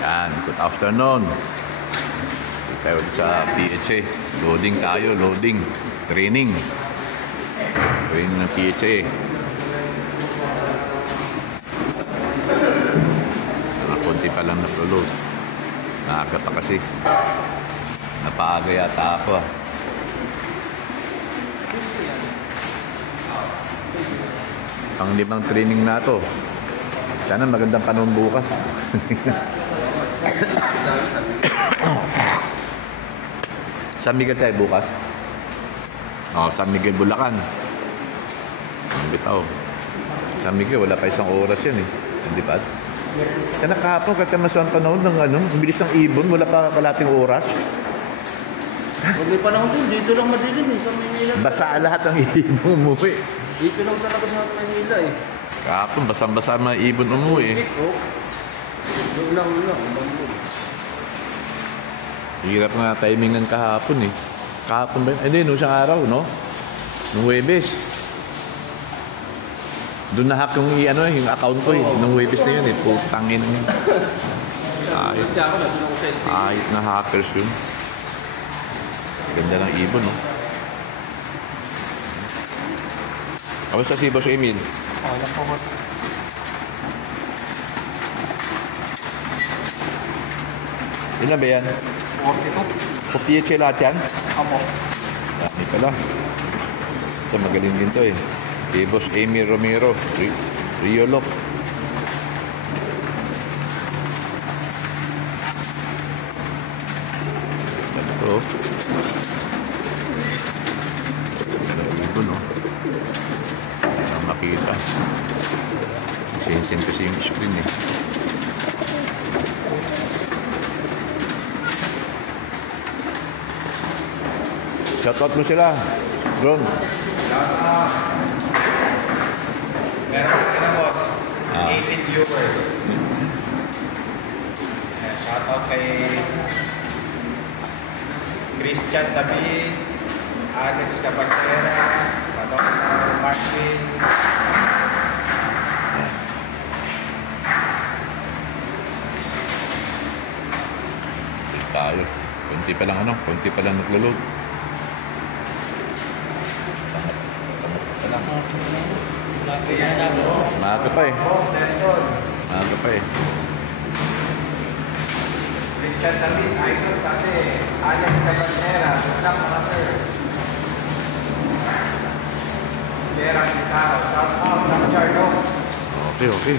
Yan, good afternoon. Tayo sa PHA. Loading tayo, loading. Training. Training ng PHA. Nakakunti pa lang na-load. Naaga pa kasi. Napaaga yata ako. Pang limang training na to. Sana magandang panahon bukas. San Miguel tayo bukas. San Miguel, Bulacan. Ang bitaw. San Miguel, wala pa isang oras yan eh. Hindi ba? Kaya kahapon, kakamasan panahon ng ang bilis ng ibon, wala pa kalating oras. Huwag may panahon dun, dito lang madilim eh, sa Manila. Basa lahat ng ibon umuwi. Dito lang talaga sa Manila eh. Kahapon, basang-basa mga ibon umuwi eh. Doon lang. Hirap nga timing ng kahapon eh. Kahapon ba yun? Hindi, nung isang araw, no? Nung Huwebes. Doon na-hack yung account ko eh. Nung Huwebes na yun eh. Putangin. Ayit na hackers yun. Ganda ng ibon, no? Kamusta si Boss Emil? Okay lang po. Ilan ba yan? 42. O PHA lahat yan? Apo. Dami pala. Ito magaling din to eh. Kay Boss Emil Romero. Riolok. Ito. Ito no. Ang makita. Sinsin kasi yung screen eh. Shoutout mo sila, Ron. Meron ka na boss, 18 viewers. Shoutout kay Christian David, Alex Caballera, Madonna Martin. Tayo. Kunti pa lang kunti pa lang naglo-load. Maaga pa eh. Maaga pa eh. Christian David, idol kasi Alex Caballera, Sudak Master. Kera Kitaro, shout out ng Charlo. Okay.